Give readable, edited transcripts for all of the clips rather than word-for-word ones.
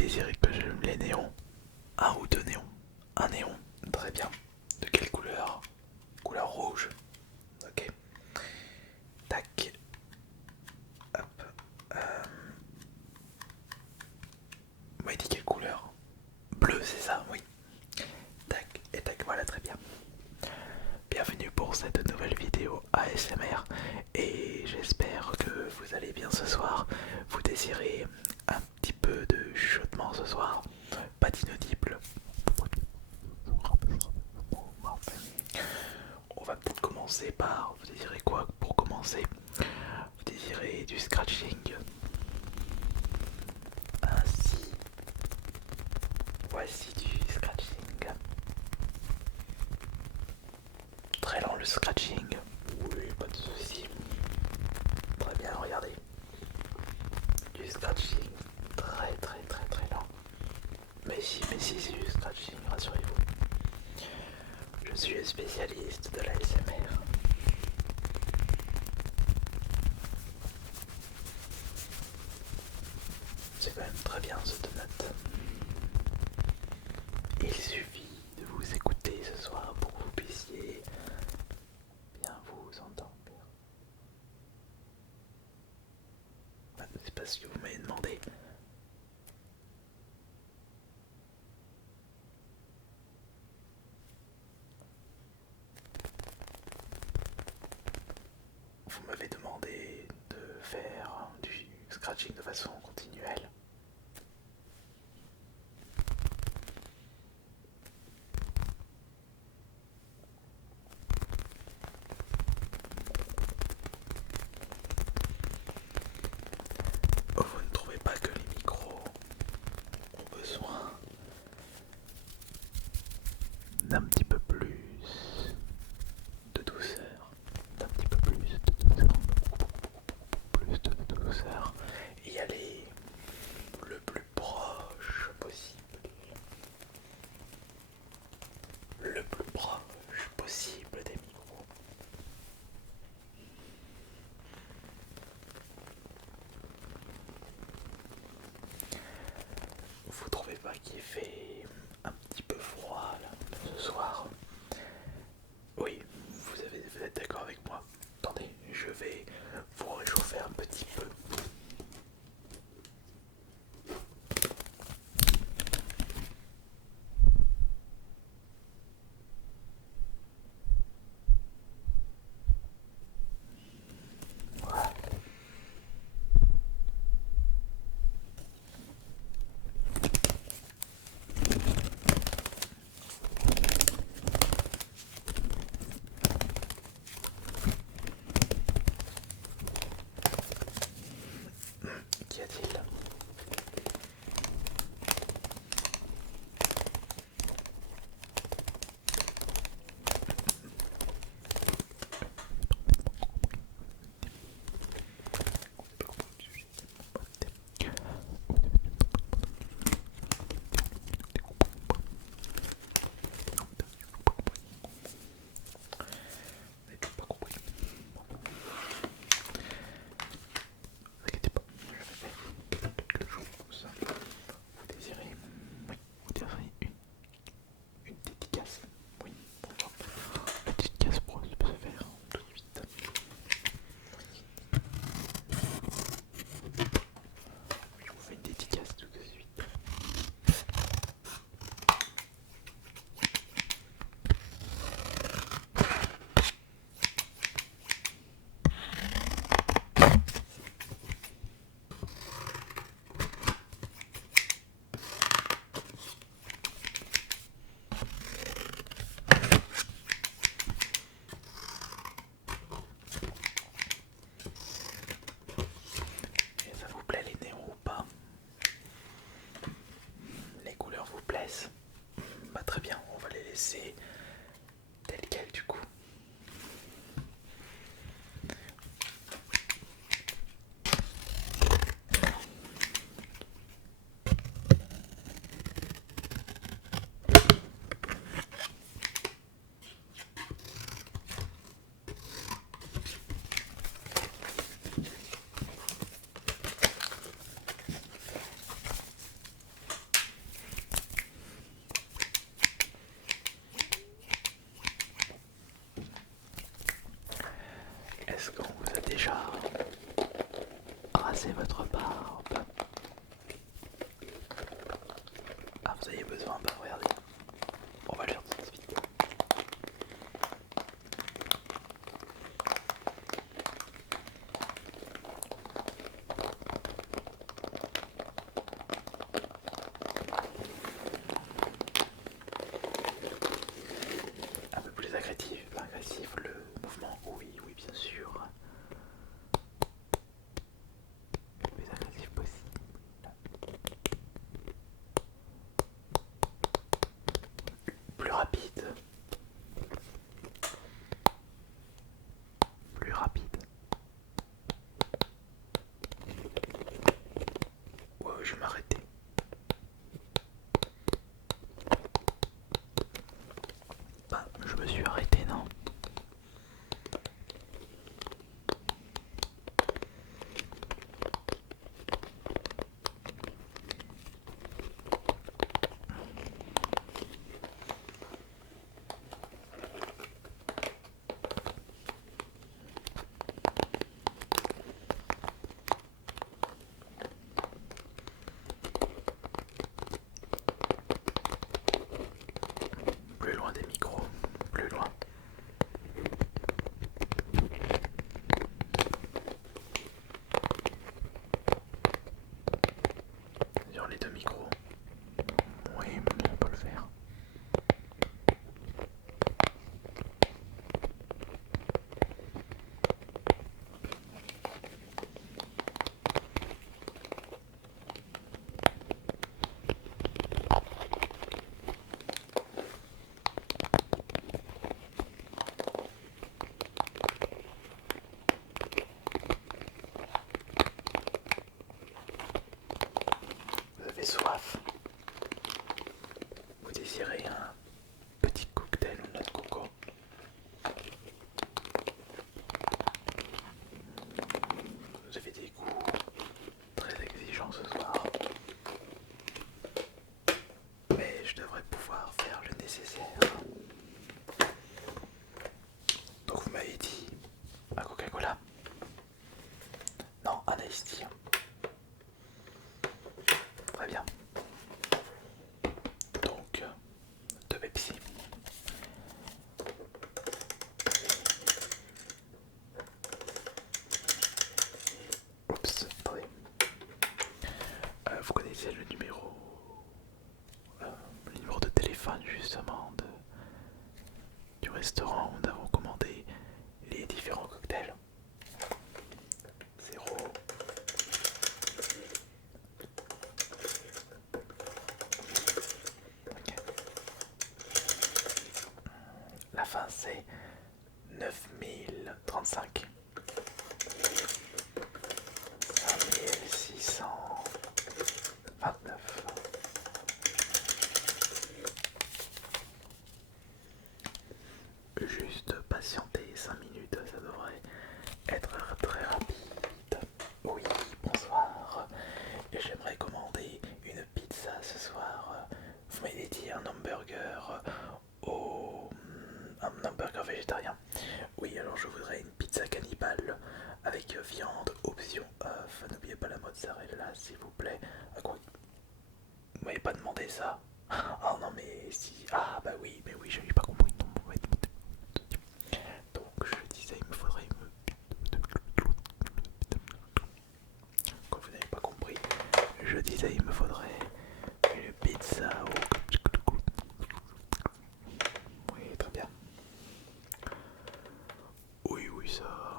désirez que j'allume les néons? Un ou deux néons? Un néon, très bien. De quelle couleur? Couleur rouge. Ok. Tac. Hop. Moi, il dit quelle couleur? Bleu, c'est ça, oui. Tac, et tac, voilà, très bien. Bienvenue pour cette nouvelle vidéo ASMR et j'espère que vous allez bien ce soir. Vous désirez un petit peu de chuchotement ce soir? Pas d'inaudible. On va peut-être commencer par... Vous désirez quoi pour commencer? Vous désirez du scratching? Ainsi. Voici du scratching. Très lent le scratching. Oui, pas de soucis. Très bien, regardez. Du scratching très très très très lent. Mais si, c'est du scratching, rassurez-vous. Je suis spécialiste de la l'ASMR. C'est quand même très bien ce donut. Il suffit de vous écouter ce soir pour que vous puissiez bien vous endormir. C'est pas ce que vous m'avez demandé. Vous m'avez demandé de faire du scratching de façon continuelle. Vous ne trouvez pas que les micros ont besoin d'un petit peu plus de douceur, d'un petit peu plus de douceur, plus de douceur. Il y a les Est-ce qu'on vous a déjà rasé votre barbe? Ah, vous avez besoin, bah regardez, on va le faire tout de suite. Un peu plus agressif le mouvement, oui, oui bien sûr. Le plus agressif possible. Plus rapide. Plus rapide. Ouais, je vais m'arrêter. Bah, je me suis arrêté, non? Plus loin des micros, plus loin. Sur les deux micros. Oui, on peut le faire. Vous avez soif? Vous désirez un petit cocktail ou noix de coco? Vous avez des goûts très exigeants ce soir. Mais je devrais pouvoir faire le nécessaire. Donc vous m'avez dit un Coca-Cola? Non, un Ice Tea. Très bien. Donc, deux Pepsi. Oups, attendez. Vous connaissez le numéro de téléphone justement du restaurant où nous avons commandé les différents cocktails? 0. Ok. La fin c'est 9035. 5629. Juste patienter 5 minutes, ça devrait être très rapide. Oui, bonsoir. J'aimerais commander une pizza ce soir. Vous m'avez dit un hamburger un hamburger végétarien. Oui, alors je voudrais une pizza cannibale avec viande, option œuf. N'oubliez pas la mozzarella, s'il vous plaît. Ah, quoi? Vous m'avez pas demandé ça? Oh non, mais si. Ah, bah oui, mais oui, j'avais pas compris. Non, donc, je disais, il me faudrait quand vous n'avez pas compris, je disais, il me faudrait une pizza au. Oui, très bien. Oui, oui, ça.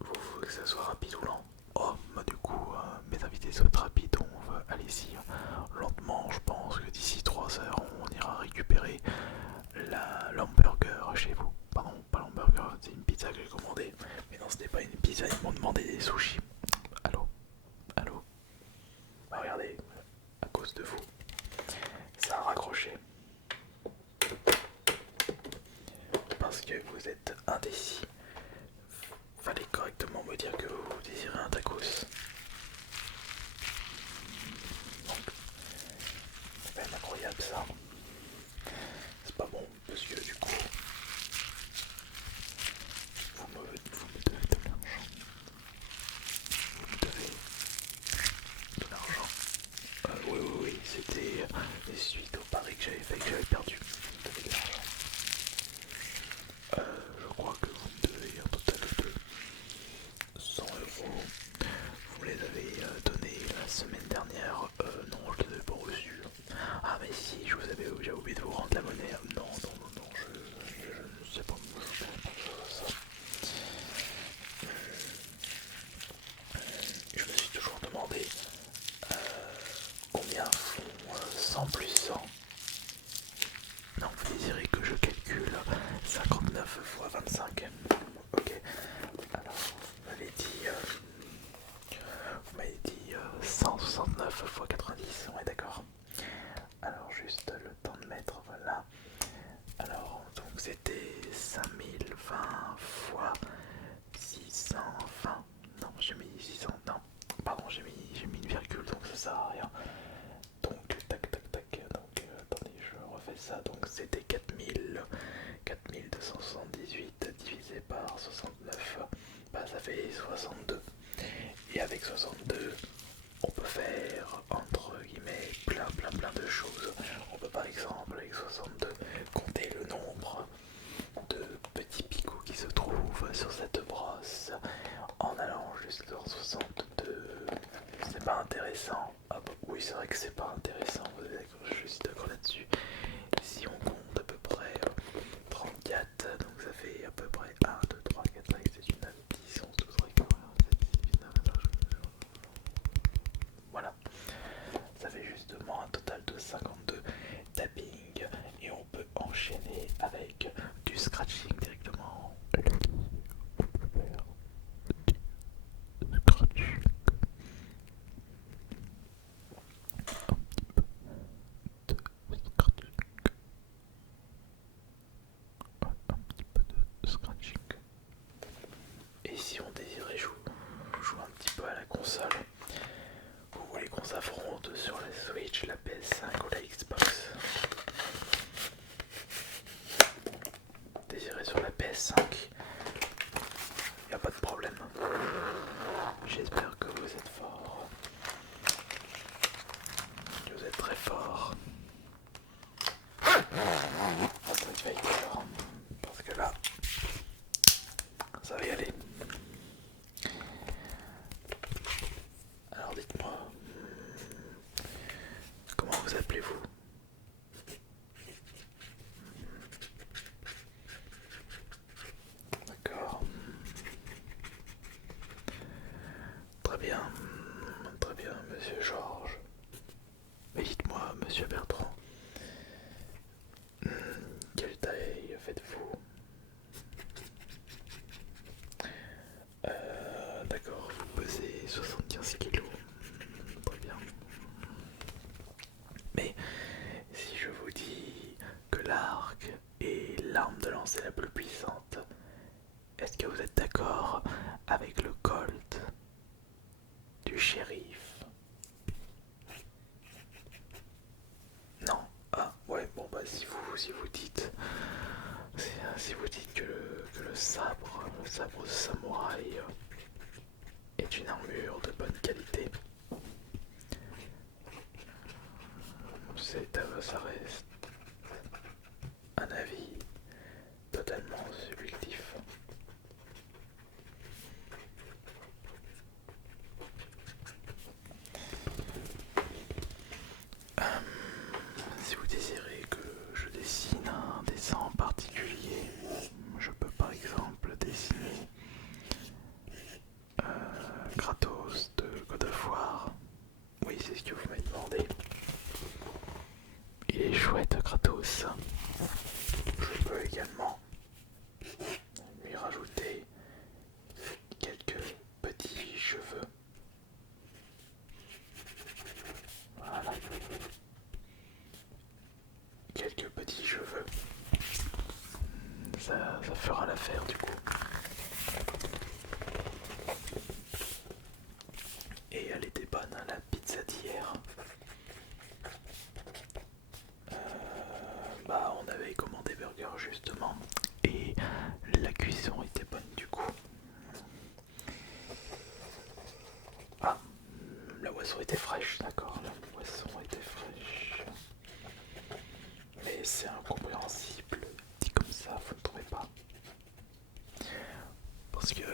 Vous voulez que ça soit rapide ou lent? Oh, bah du coup, mes invités souhaitent rapide, on va allez-y. Lentement, je pense que d'ici 3 heures, on ira récupérer l'hamburger chez vous. Pardon, pas l'hamburger, c'est une pizza que j'ai commandée. Mais non, c'était pas une pizza, ils m'ont demandé des sushis. Allô? Allô? Bah regardez, à cause de vous, ça a raccroché. Parce que vous êtes indécis. Fallait correctement me dire que vous désirez un tacos. C'est quand même incroyable ça. C'est pas bon parce que du coup c'était 5020 fois 620. Non, j'ai mis 600. Non, pardon, j'ai mis une virgule, donc ça sert à rien. Donc, tac, tac, tac. Donc, attendez, je refais ça. Donc, c'était 4278 divisé par 69. Bah, ça fait 62. Et avec 62, on peut faire entre guillemets plein de choses. On peut par exemple avec 62 compter le nombre de petits picots qui se trouvent sur cette brosse en allant jusqu'en 62. C'est pas intéressant. Ah bah, oui, c'est vrai que c'est pas intéressant, je suis d'accord là-dessus. Si on compte à peu près 34, donc ça fait à peu près 1, 2, 3, 4, 5, 7, 8, 9, 10, 11, 12, 13, 14, 15, 16, 17, 18, 19, 20. Voilà, ça fait justement un total de 52 tapping et on peut enchaîner avec du scratching directement. Scratching. Et si on désirait jouer un petit peu à la console, vous voulez qu'on s'affronte sur la Switch, la PS5 ou la Xbox? Désirez sur la PS5, y a pas de problème. J'espère que vous êtes fort. Que vous êtes très fort. Street Fighter. Parce que là, ça va y aller. Alors dites-moi, comment vous appelez-vous? D'accord. Très bien, monsieur Georges. Mais dites-moi, monsieur Bertrand, quelle taille faites-vous? D'accord, vous pesez 75 kilos. Très bien. Mais si je vous dis que l'arc est l'arme de lancer la plus puissante, est-ce que vous êtes d'accord avec le Colt du shérif? Non. Ah ouais, bon bah si vous dites que le sabre de samouraï est une armure de bonne qualité, ça reste un avis totalement subjectif. Si vous désirez que je dessine un dessin en particulier, je peux par exemple dessiner Kratos de God of War. Oui, c'est ce que vous m'avez demandé. Il est chouette, Kratos. Je peux également lui rajouter quelques petits cheveux. Voilà. Quelques petits cheveux. Ça fera l'affaire du coup. Et elle était bonne, hein, la pizza d'hier. Bah, on avait commandé burger justement. Et la cuisson était bonne du coup. Ah, la boisson était fraîche, d'accord, la boisson était fraîche. Mais c'est incompréhensible, dit comme ça, vous ne trouvez pas? Parce que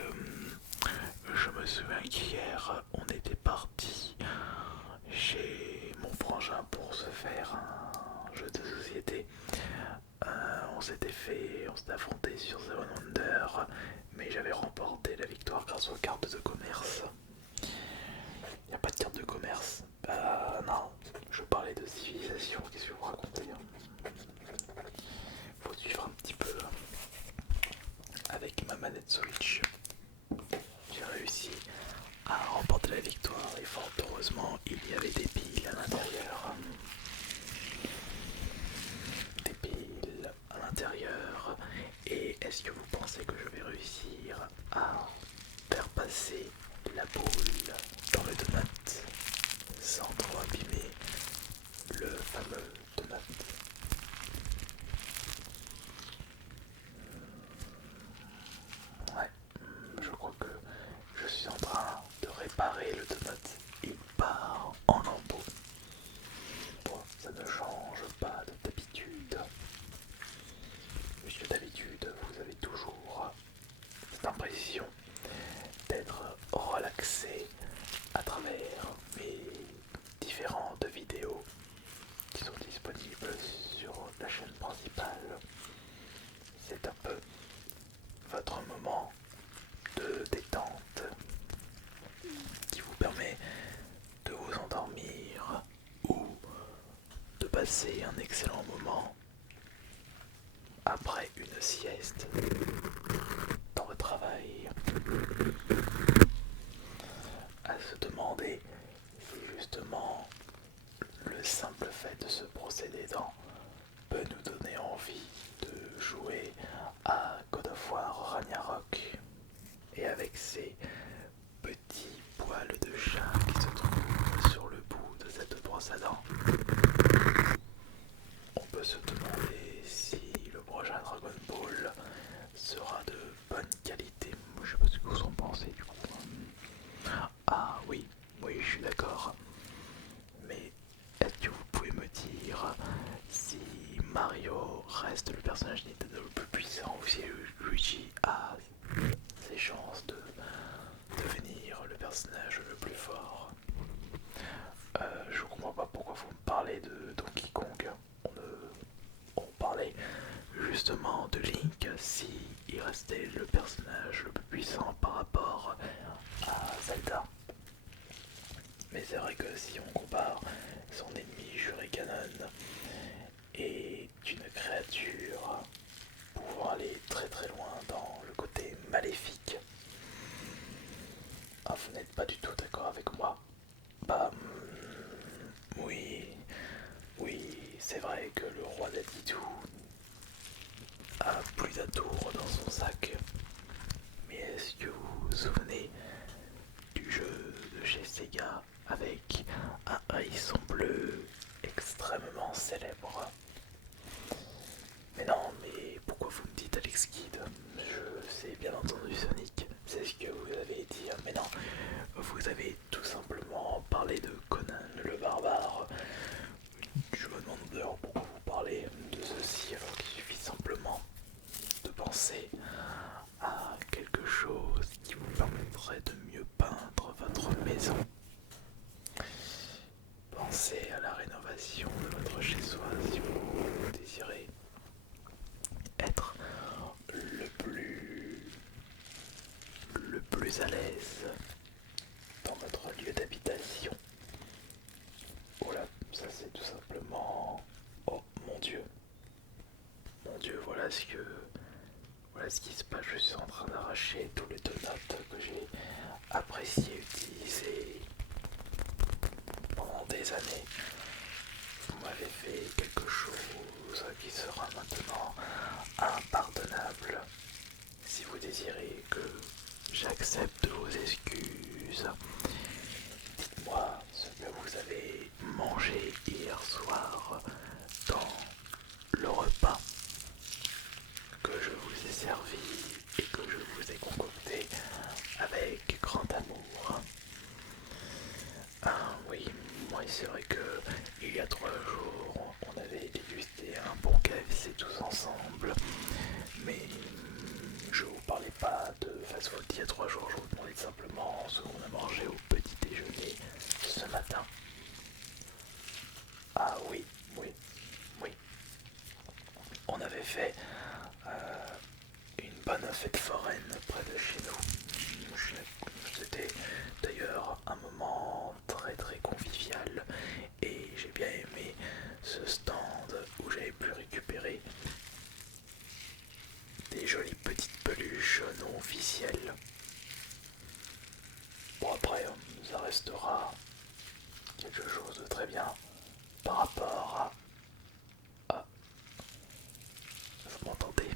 je me souviens qu'hier, on était parti chez mon frangin pour se faire un jeu de société. On s'était affronté sur Seven Wonder, mais j'avais remporté la victoire grâce aux cartes de commerce. Il n'y a pas de carte de commerce. Bah non, je parlais de civilisation, qu'est-ce que vous racontez? Faut suivre un petit peu. Avec ma manette Switch, j'ai réussi à remporter la victoire et fort heureusement il y avait des piles à l'intérieur. Des piles à l'intérieur est-ce que vous pensez que je vais réussir à faire passer la boule dans le donut sans trop abîmer le fameux donut? Ouais, je crois que je suis en train de réparer le donut. Il part en lambeaux. Bon, ça ne change pas d'habitude. Puisque d'habitude, vous avez toujours cette impression d'être relaxé à travers mes différentes vidéos qui sont disponibles sur la chaîne principale. C'est un peu votre moment de détente qui vous permet de vous endormir ou de passer un excellent moment après une sieste dans votre travail. À se demander si justement le simple fait de se brosser les dents peut nous donner envie de jouer à God of War Ragnarok. Et avec ces petits poils de chat qui se trouvent sur le bout de cette brosse à dents, on peut se demander si le prochain Dragon Ball sera de bonne qualité. Je sais pas ce que vous en pensez du coup. Ah oui, oui, je suis d'accord. Mais est-ce que vous pouvez me dire si Mario reste le personnage Nintendo le plus puissant ou si Luigi a ses chances de devenir le personnage le plus fort? Je comprends pas pourquoi vous me parlez de Donkey Kong. On parlait justement de Link si il restait le personnage le plus puissant par rapport à Zelda. Mais c'est vrai que si on compare son ennemi Shurikenon est une créature pouvant aller très très loin dans le côté maléfique. Ah, vous n'êtes pas du tout d'accord avec moi? Bah, oui, oui, c'est vrai que le roi d'Atitu a plus d'atours dans son sac. Mais est-ce que vous vous souvenez du jeu de chez Sega avec un hérisson bleu extrêmement célèbre? Mais non, mais pourquoi vous me dites Alex Kidd? Je sais bien entendu Sonic, c'est ce que vous avez dit, mais non, vous avez tout simplement parlé de Conan le barbare. Je me demande d'ailleurs pourquoi vous parlez de ceci alors qu'il suffit simplement de penser à quelque chose qui vous permettrait de mieux peindre votre maison. Pensez à la rénovation de votre chez-soi si vous désirez être le plus à l'aise dans votre lieu d'habitation. Voilà, ça c'est tout simplement... Oh mon dieu, voilà ce qui se passe. Je suis en train d'arracher tous les deux notes que j'ai apprécié utiliser pendant des années. Vous m'avez fait quelque chose qui sera maintenant impardonnable. Si vous désirez que j'accepte vos excuses, dites-moi ce que vous avez mangé hier soir dans le repas que je vous ai servi et que je vous ai concocté avec grand amour. Ah oui, c'est vrai que il y a 3 jours, on avait dégusté un bon KFC tous ensemble, mais je vous parlais pas de fast-food il y a 3 jours, je vous demandais simplement ce qu'on a mangé au petit déjeuner ce matin. Ah oui, oui, oui. On avait fait une bonne fête foraine près de chez nous. C'était d'ailleurs un moment très très convivial et j'ai bien aimé ce stand où j'avais pu récupérer des jolies petites peluches non officielles. Bon après, ça restera quelque chose de très bien par rapport à... Vous m'entendez?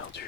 perdu.